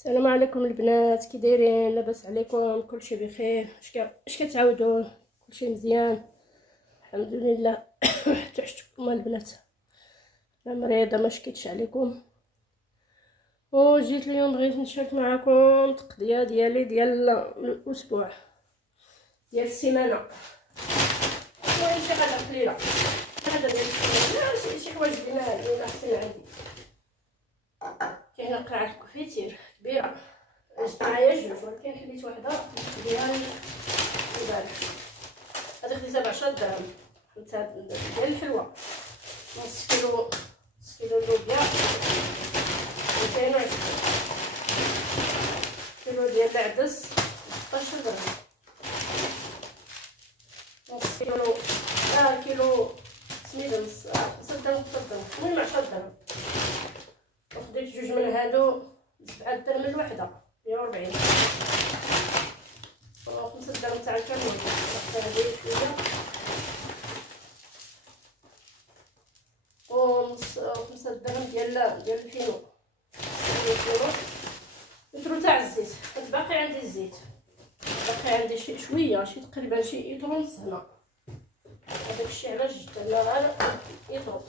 السلام عليكم البنات، كي دايرين؟ لاباس عليكم؟ كلشي بخير؟ اش كتعاودوا؟ كلشي مزيان الحمد لله. تعشتكم البنات؟ انا مريضه ما شكيتش عليكم، وجيت اليوم بغيت نشارك معكم تقضيه ديالي ديال الاسبوع ديال السيمانه. المهم شي حاجه قليله، حاجه ديال السيمانه، شي حوايج اللي احسن عندي. كاينه قرعه الكفيتير كبيره، جبت معايا جوج ولكن حليت وحده ديال البارح. هذه خديتها ب10 درهم، خديتها ديال الحلوه. نص كيلو لوبيا 220، كيلو ديال العدس 16 درهم، نص كيلو كيلو سميده نص 5 درهم 6 درهم، المهم 10 درهم. وخديت جوج من هادو 7 درهم الوحده 140، و 5 درهم تاع الكمون. هذه شويه ونص 5 درهم ديال الفينو. لترو تاع الزيت، كنت باقي عندي الزيت، باقي عندي شي شويه، شي تقريبا شي يطرو نص هنا. هذاك الشيء علاش جبت لا غير يطرو.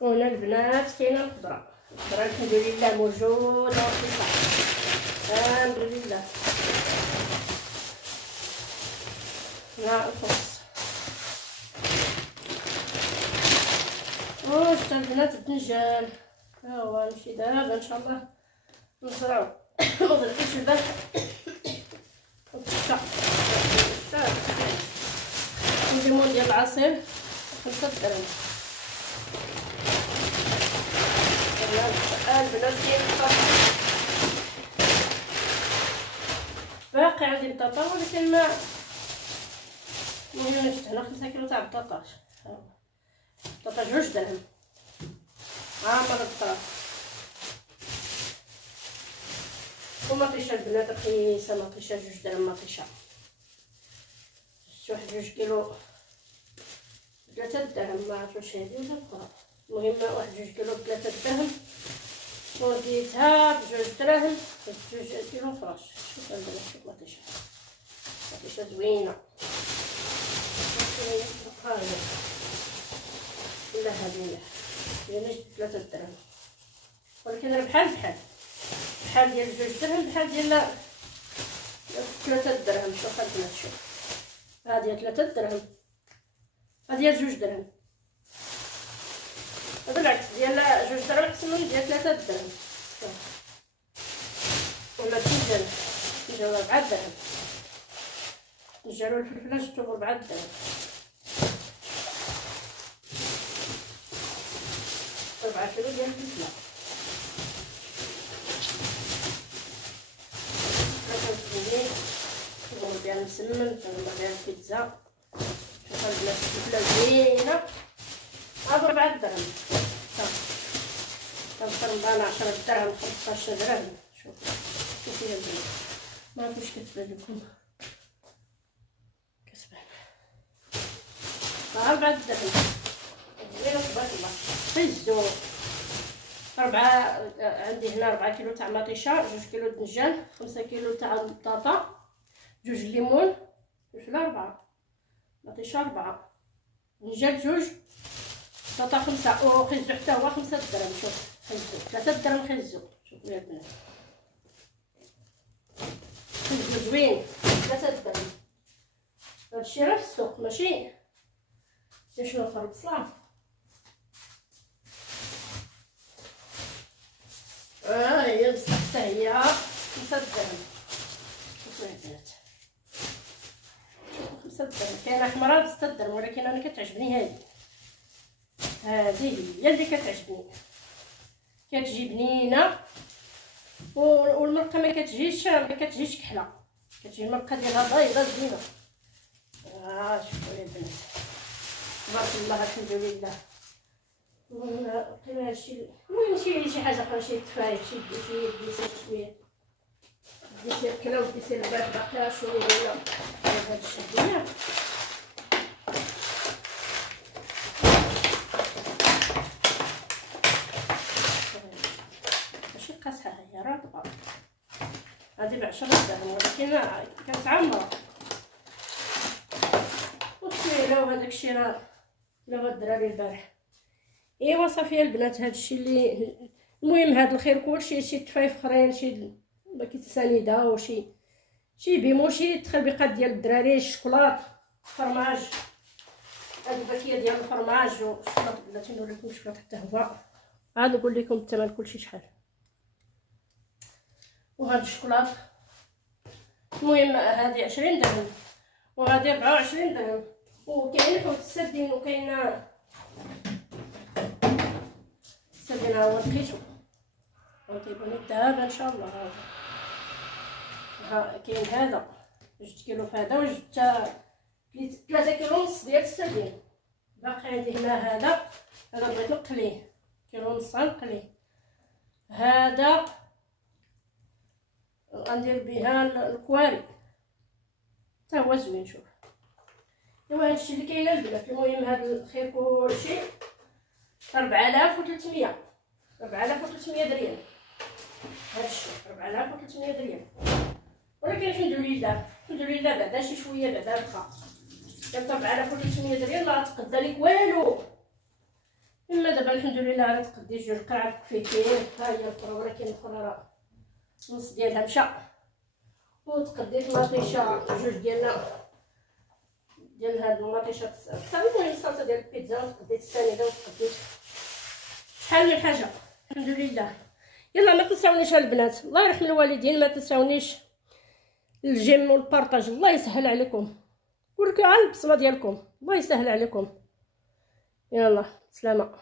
وهنا البنات كاينه الخضره الحمد لله موجوده ورخيصه الحمد لله. هنا الخبز، شتا البنات الدنجال، ها هو نمشي دابا ان شاء الله نزرعو. مزرعتش البارح الليمون ديال العصير 5 درهم. البنات ديال البطاطا باقي عندي بطاطا، ولكن ما المهم شفت هنا 5 كيلو تاع بطاطا. بطاطا 2 درهم عامر البطاطا. ومطيشه البنات رخيصه، مطيشه 2 درهم مطيشه. شفت واحد 2 كيلو 3 درهم، ما عرفت واش هادي ولا اخرى. المهم واحد 2 كيلو 3 درهم، وديتها ب2 دراهم 2 كيلو فراش. شوف البنات، شوف مطيشه زوينه لا هذه لا 3 دراهم، ولكن راه بحال ديال 2 درهم، بحال ديال 3 دراهم. شوف البنات، شوف هذه 3 درهم، هذه 2 درهم، بالعكس ديال 2 درهم احسن من ديال 3 درهم. ولا الدجاج 4 درهم، الدجاج والفلفله جبتو ب 4 درهم، 4 كيلو ديال الفلفله. نضرب بها المسمن، نضرب بها البيتزا. شوف البنات الفلفله زوينه، هذا 4 درهم. كنفرم 10 درهم 15 درهم. شوفي يا البنات، ما عرفتش كتبان لكم، كتبان 4 درهم زوينه تبارك الله. خيزو 4 عندي هنا 4 كيلو تاع مطيشه، 2 كيلو دنجال، 5 كيلو تاع البطاطا، 2 ليمون، 2 لا 4 مطيشه، 4 دنجال، 2 بطاطا 5، وخيزو حتى هو 5 درهم. شوف خيزو 3 درهم خيزو. شوفوا يا البنات خيزو زوين 3 درهم. هادشي راه في السوق ماشي شنو اخر بصله. هي بصح حتى هي 5 درهم. شوفوا يا البنات 5 درهم. كاينه حمراء ب 6 درهم، ولكن انا كتعجبني هذه هي اللي كتعجبني، كتجي بنينه، والمرقه ما كتجيش كحله، كتجي المرقه ديالها بيضه زوينه. شوفوا يا البنات تبارك الله الحمد لله. قيمه هادشي، المهم شي حاجه اخرى، شي تفايح، شي ديسير شويه، ديسير كلا وديسير البارح باقي شويه ديال هاد الشهيه. هادي ب10 درهم ولكن كانت عامره. وشرينا وهداك الشيء راه هاد الدراري البارح. ايوا صافي البنات، هادشي اللي المهم هاد الخير كلشي شي طفايف اخرين، شي باكيت سنيده وشي بيمو، شي تخربيقات ديال الدراري، الشوكولات، الفرماج، هاد الباكيه ديال الفرماج والشوكولات. بلاتي نوريكم الشوكولات حتى هو، عاد نقول لكم الثمن كلشي شحال. وهاد الشوكولات المهم هادي 20 درهم وهادي 24 درهم. وكاين حوت السردين وكاين السردين هو لقيتو غتيكون دابا ان شاء الله. ها كاين هذا 2 كيلو في هذا، وجبت 3 كيلو ونص ديال السردين. باقي عندي هنا هذا بغيت نقليه، كيلو ونص غنقليه. هذا غندير بها الكواري حتى هو زوين. شوف ايوا هادشي اللي كاين البنات. المهم هاد الخير كلشي 4300 درهم. هادشي 4300 درهم، ولكن الحمد لله بعدا شي شويه بعدا رخا. دابا 4300 درهم ما غتقدا لك والو. اما دابا الحمد لله راه تقدي 2 قرعه كفيتين. ها هي الاخرى، ولكن الاخرى راه نص ديالها مشى. وتقديت مطيشه 2 ديال هاد المطيشات صافي. المهم الصلصه ديال البيتزا، وتقديت السنيده، وتقديت شحال من حاجه الحمد لله. يلا ما تنساونيش البنات، الله يرحم الوالدين، ما تنساونيش الجيم والبارطاج. الله يسهل عليكم، وركعوا على البصمه ديالكم، الله يسهل عليكم. يلا سلامه.